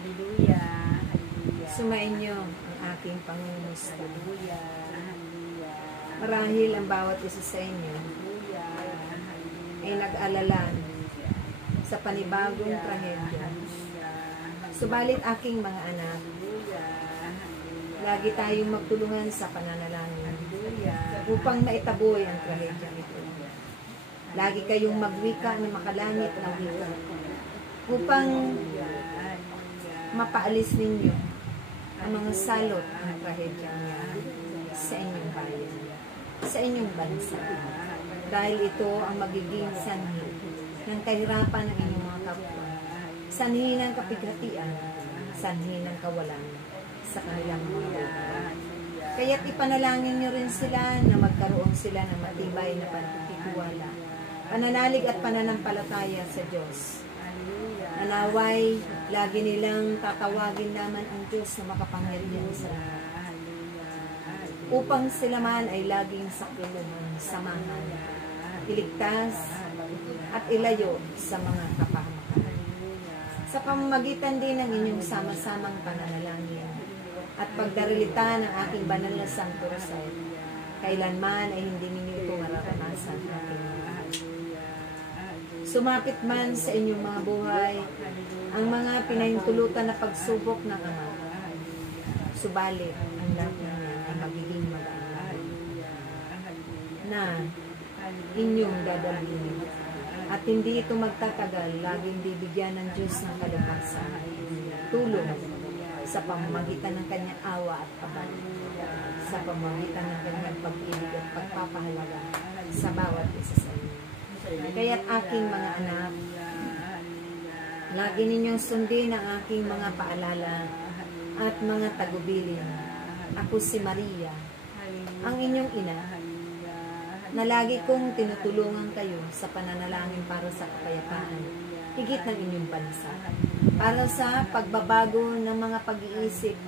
Hallelujah. Hallelujah. Sumainyo ang aking pangungumusta. Hallelujah. Hallelujah. Marahil ang bawat isa sa inyo Hallelujah. ay nag-alala sa panibagong trahedya. Subalit aking mga anak, lagi tayong magtulungan sa pananalangin upang maitaboy ang trahedya ito. Lagi kayong magwika ng makalamit na wika upang mapaalis ninyo ang mga salot ng trahedya niya sa inyong bayan, sa inyong bansa. Dahil ito ang magiging sanhi ng kahirapan ng inyong mga kapwa, sanhi ng kapighatian, sanhi ng kawalan sa kanilang mga buhay. Kaya't ipanalangin nyo rin sila na magkaroon sila ng matibay na pagtitiwala, pananalig at pananampalataya sa Diyos. Nanaway, lagi nilang tatawagin naman ang Diyos na makapangyarihan sa lahat, upang sila man ay laging sakuluman, samahan, iligtas, at ilayo sa mga kapahamakan. Sa pamamagitan din ng inyong sama-samang pananalangin at pagdarilita ng aking banal na Santo Rosario, kailanman ay hindi ninyo ito mararanasan aking mahal. Sumapit man sa inyong mga buhay ang mga pinahintulutan na pagsubok ng Ama, subalit ang lahat ng yan ay magiging mag-aangal na inyong dadalhin. At hindi ito magtatagal, laging bibigyan ng Diyos ng kalakasan, tulong sa pamamagitan ng kanyang awa at pabalik, sa pamamagitan ng kanyang pag-ibig at pagpapahalaga sa bawat isa sa inyo. Kaya't aking mga anak, lagi ninyong sundin ang aking mga paalala at mga tagubilin. Ako si Maria, ang inyong ina, na lagi kong tinutulungan kayo sa pananalangin para sa kapayapaan, higit ng inyong bansa, para sa pagbabago ng mga pag-iisip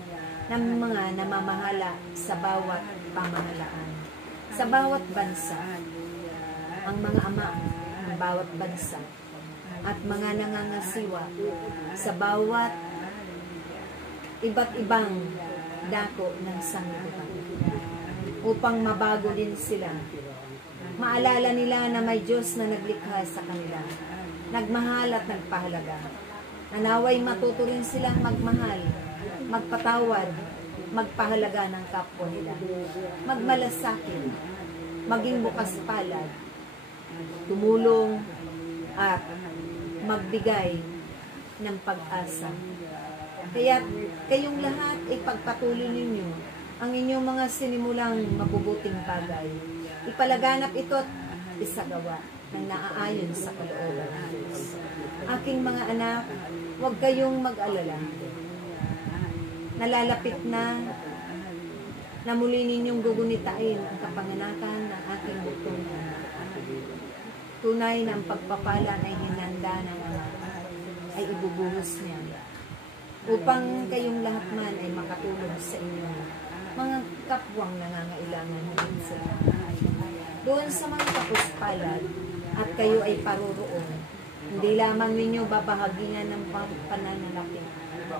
ng mga namamahala sa bawat pamahalaan, sa bawat bansa, ang mga ama ng bawat bansa, at mga nangangasiwa sa bawat iba't ibang dako ng sanglibutan, upang mabago din sila. Maalala nila na may Diyos na naglikha sa kanila, nagmahal at nagpahalaga. Nanaway matuto rin silang magmahal, magpatawad, magpahalaga ng kapwa nila, magmalasakit, maging bukas palad, tumulong at magbigay ng pag-asa. Kaya kayong lahat ay pagpatuloy ninyo ang inyong mga sinimulang mabubuting bagay. Ipalaganap ito at isagawa ng naaayon sa kalooban ng Diyos. Aking mga anak, huwag kayong mag-alala. Nalalapit na muli ninyong gugunitain ang kapanganakan ng aking butong anak. Tunay na ang pagpapala ay hinanda ng Ama ay ibubuhos niya upang kayong lahat man ay makatulong sa inyong mga kapwang nangangailangan din sa doon sa mga kapuspalad at kayo ay paroroon. Hindi lamang ninyo babahaginan ng pananalapi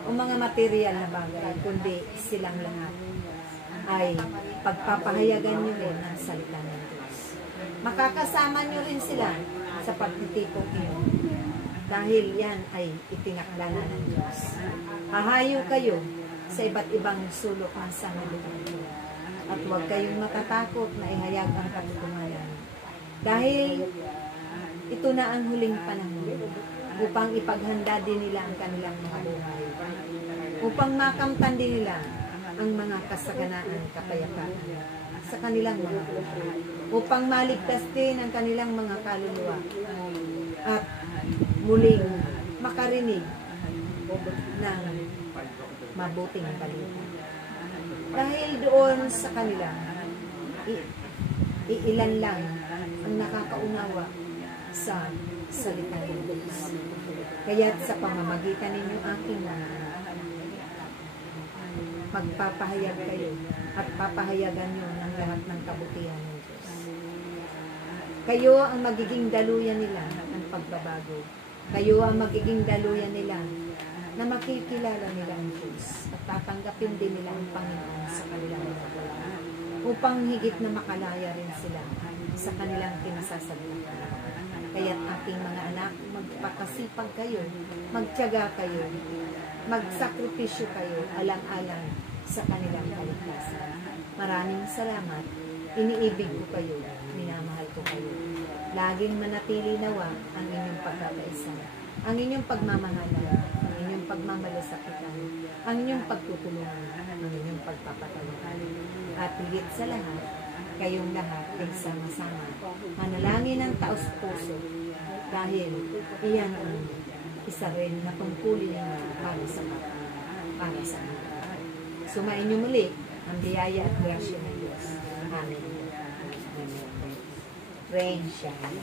o mga material na bagay, kundi silang lahat ay pagpapahayagan nyo rin ang salita ng Diyos. Makakasama nyo rin sila sa pagtitipong iyon dahil yan ay itinakda na ng Diyos. Hahayo kayo sa iba't ibang sulok ng sanglibutan. At huwag kayong matatakot na ihayag ang katotohanan. Dahil ito na ang huling panahon upang ipaghanda din nila ang kanilang mga buhay. Upang makamtan din nila ang mga kasaganaan, kapayapaan sa kanilang mga buhay. Upang maligtas din ang kanilang mga kaluluwa. At muling makarinig ng mabuting balita. Dahil doon sa kanila, iilan lang ang nakakaunawa sa salita ng Diyos. Kaya't sa pamamagitan ninyo aking mga anak, magpapahayag kayo at papahayagan nyo ng lahat ng kabutihan ng Diyos. Kayo ang magiging daluyan nila ng pagbabago. Kayo ang magiging daluyan nila na makikilala nila ang Diyos at tatanggapin din nila ang Panginoon sa kanilang mga buhay, upang higit na makalaya rin sila sa kanilang kinasasagpuan. Kaya't aking mga anak, magpakasipag kayo, magtiyaga kayo, magsakripisyo kayo alang-alang sa kanilang kaligtasan. Maraming salamat. Iniibig ko kayo, minamahal ko kayo. Laging manatili nawa ang inyong pagkakaisa, ang inyong pagmamahalan, ang inyong pagmamalasakitan, ang inyong pagtutulungan, ang inyong pagpapatulungan. At higit sa lahat, kayong lahat ay sama-sama manalangin ng taos-puso, dahil iyan ang isa rin na tungkulin ninyo para sa mga, para sa mga. Sumain niyo muli ang biyaya at grasya ng Diyos. Amen. Amen. Rain shine.